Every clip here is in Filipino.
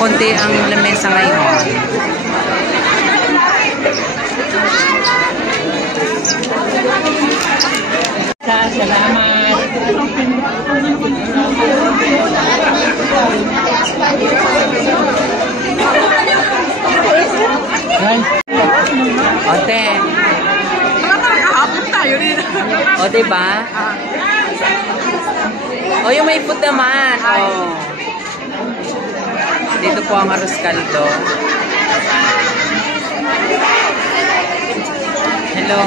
konti ang lamesa ngayon. Salamat. Ote. Nakakahapon tayo rin. O, diba? O, yung may food naman. O. Dito po ang arroz caldo. Hello.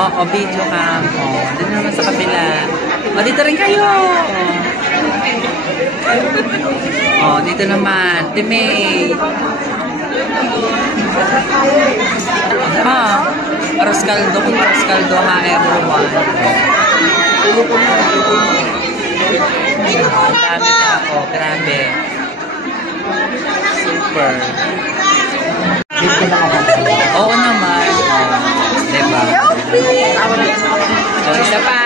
O, video cam. O, dito naman sa kabila. O, dito rin kayo. O, dito naman. Timay. Arroz caldo kung arroz caldo ha, everyone. Grabe na ako, grabe. Super. Oo naman. Diba? So, isa pa.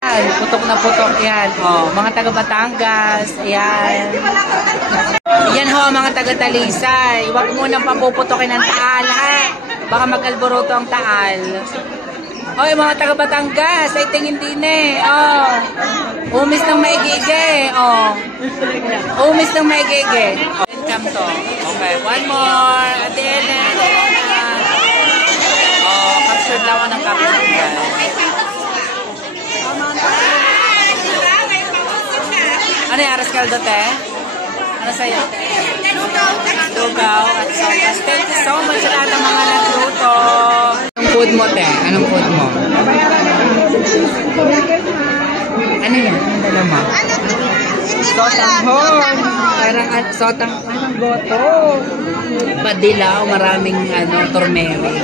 Yan, putok na putok yan. O, mga taga Batangas. Ayan. Yan ho, mga taga Talisay. Huwag mo nang papuputokin ng taal, ha? Baka mag-alboroto ang taal. Oy, mga taga Batangas, ay tingin din eh. Oh. Umis ng maigige. Oh. Umis ng maigige. Welcome to. Okay, one more. At the end. Oh, captured lang ako ng captured guys. Ano yung arroz caldo, te? Ano sa'yo? Lugaw at sopas. Thank you so much sa lahat ng mga nagluto. Anong food mo, te? Anong food mo? Ano yan? Anong dala mo? Sotang hon. Parang sotang goto. Padilaw, maraming turmeric.